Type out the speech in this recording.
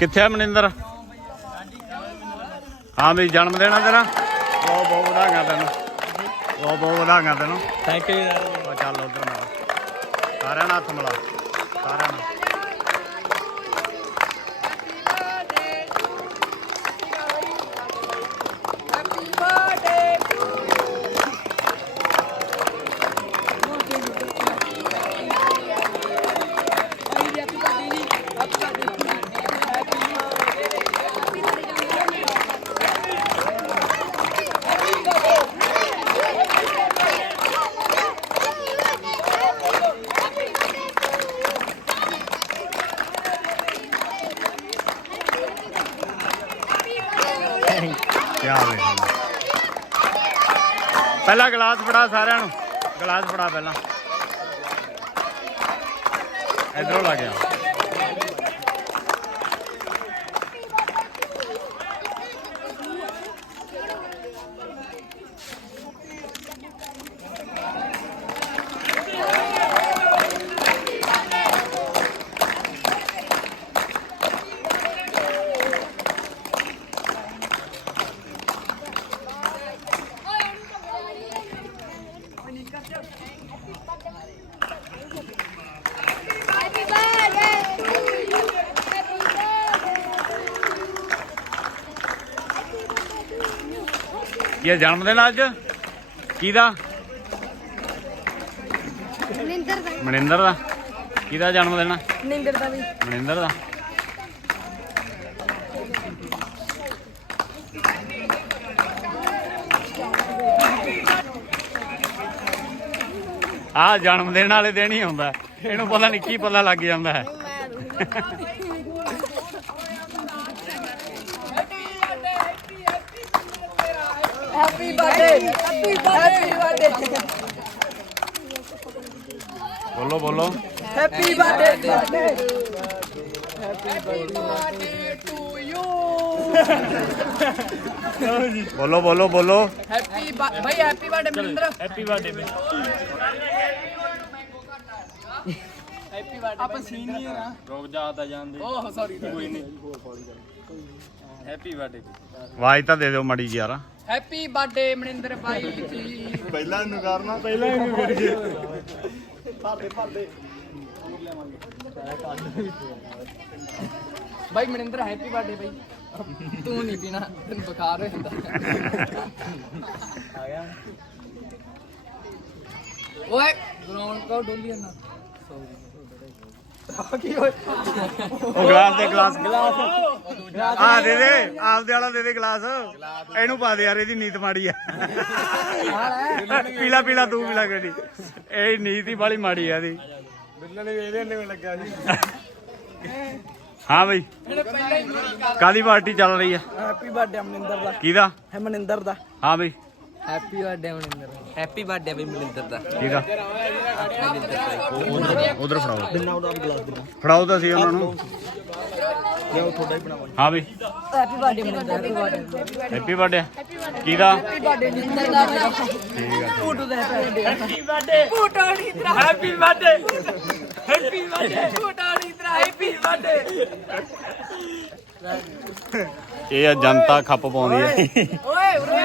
ਕਿੱਥੇ ਆ ਮਨਿੰਦਰ? ਹਾਂ ਵੀ ਜਨਮ ਦਿਨ ਆ ਤੇਰਾ? ਬਹੁਤ ਬਹੁਤ ਵਧਾਈਆਂ ਤੈਨੂੰ। ਬਹੁਤ ਬਹੁਤ ਵਧਾਈਆਂ ਤੈਨੂੰ। ਥੈਂਕ ਯੂ ਚੱਲ ਉਧਰ ਨਾਲ। ਸਾਰਿਆਂ ਨਾਲ ਹੱਥ ਮਿਲਾ। ਸਾਰਿਆਂ ਨਾਲ। ਕੀ ਵੇ ਪਹਿਲਾ ਗਲਾਸ ਫੜਾ ਸਾਰਿਆਂ ਨੂੰ। ਗਲਾਸ ਫੜਾ ਪਹਿਲਾਂ। ਇਧਰੋਂ ਲੱਗ ਗਿਆ। ਕੀ ਜਨਮ ਦਿਨ ਅੱਜ? ਕਿਹਦਾ? ਨਿੰਦਰ ਦਾ। ਮਨਿੰਦਰ ਦਾ। ਕਿਹਦਾ ਜਨਮ ਦਿਨ ਆ? ਨਿੰਦਰ ਦਾ ਵੀ। ਮਨਿੰਦਰ ਦਾ। ਆ ਜਨਮ ਦਿਨ ਵਾਲੇ ਦਿਨ ਹੀ ਹੁੰਦਾ। ਇਹਨੂੰ ਪਤਾ ਨਹੀਂ ਕੀ ਪਤਾ ਲੱਗ ਜਾਂਦਾ ਹੈ। ਹੈਪੀ ਬਰਥਡੇ ਹੈਪੀ ਬਰਥਡੇ ਬੋਲੋ ਬੋਲੋ happy birthday happy birthday to you ਬੋਲੋ ਬੋਲੋ ਬੋਲੋ ਹੈਪੀ ਭਾਈ happy birthday Maninder happy birthday ਬੇ ਹੈਪੀ ਬਰਥਡੇ ਆਪਾਂ ਸੀਨੀਅਰ ਆ ਰੁਕ ਜਾ ਤਾਂ ਜਾਂਦੇ ਓਹ ਸੌਰੀ ਕੋਈ ਨਹੀਂ ਹੈਪੀ ਬਰਥਡੇ ਆਵਾਜ਼ ਤਾਂ ਦੇ ਦਿਓ ਮੜੀ ਯਾਰ। ਹੈਪੀ ਬਰਥਡੇ ਮਨਿੰਦਰ ਭਾਈ ਜੀ ਪਹਿਲਾਂ ਇਹਨੂੰ ਕਰਨਾ। ਪਹਿਲਾਂ ਇਹਨੂੰ ਕਰੀਏ। ਭਾਈ ਮਨਿੰਦਰ ਹੈਪੀ ਬਰਥਡੇ ਭਾਈ ਤੂੰ ਨਹੀਂ ਪੀਣਾ ਤੈਨੂੰ ਬੁਖਾਰ ਹੋ ਜਾਂਦਾ। ਆ ਗਿਆ। ਓਏ ਗਰਾਊਂਡ ਕੋ ਡੋਲੀ ਨਾ। ਕੀ ਹੋਇਆ? ਉਹ ਗਲਾਸ ਦੇ ਗਲਾਸ। ਗਲਾਸ ਆ ਦੇ ਦੇ ਆਪਦੇ ਵਾਲਾ ਦੇ ਦੇ ਗਲਾਸ। ਇਹਨੂੰ ਪਾ ਦੇ ਯਾਰ ਇਹਦੀ ਨੀਤ ਮਾੜੀ ਆ। ਪੀਲਾ ਪੀਲਾ ਤੂੰ ਪੀਲਾ ਗੱਡੀ ਇਹ ਨੀਤ ਹੀ ਬਾਲੀ ਮਾੜੀ ਆ ਇਹਦੀ। ਹਾਂ ਬਈ। ਹੀ ਕਾਦੀ ਪਾਰਟੀ ਚੱਲ ਰਹੀ ਆ? ਹੈਪੀ ਬਰਥਡੇ ਮਨਿੰਦਰ ਦਾ। ਕਿਹਦਾ? ਹੈ ਮਨਿੰਦਰ ਦਾ। ਹਾਂ ਬਈ। Happy birthday Maninder happy birthday ਵੀ ਮਨਿੰਦਰ ਦਾ। ਕਿਹਦਾ? ਉਧਰ ਫੜਾਓ। ਫੜਾਓ ਤਾਂ ਸੀ ਉਹਨਾਂ ਨੂੰ। ਹਾਂ ਬਈ happy birthday Maninder happy happy birthday birthday ਕਿਹਦਾ? ਬਰਥਡੇ ਮਨਿੰਦਰ ਦਾ ਠੀਕ ਆ ਫੋਟੋ ਦਾ ਹੈਪੀ ਬਰਥਡੇ ਫੋਟੋ ਨਹੀਂ ਤਰਾ happy birthday happy birthday photo ਨਹੀਂ ਤਰਾ ਹੈਪੀ ਬਰਥਡੇ ਇਹ ਆ ਜਨਤਾ ਖੱਪ ਪਾਉਂਦੀ ਹੈ ਓਏ ਉਰੇ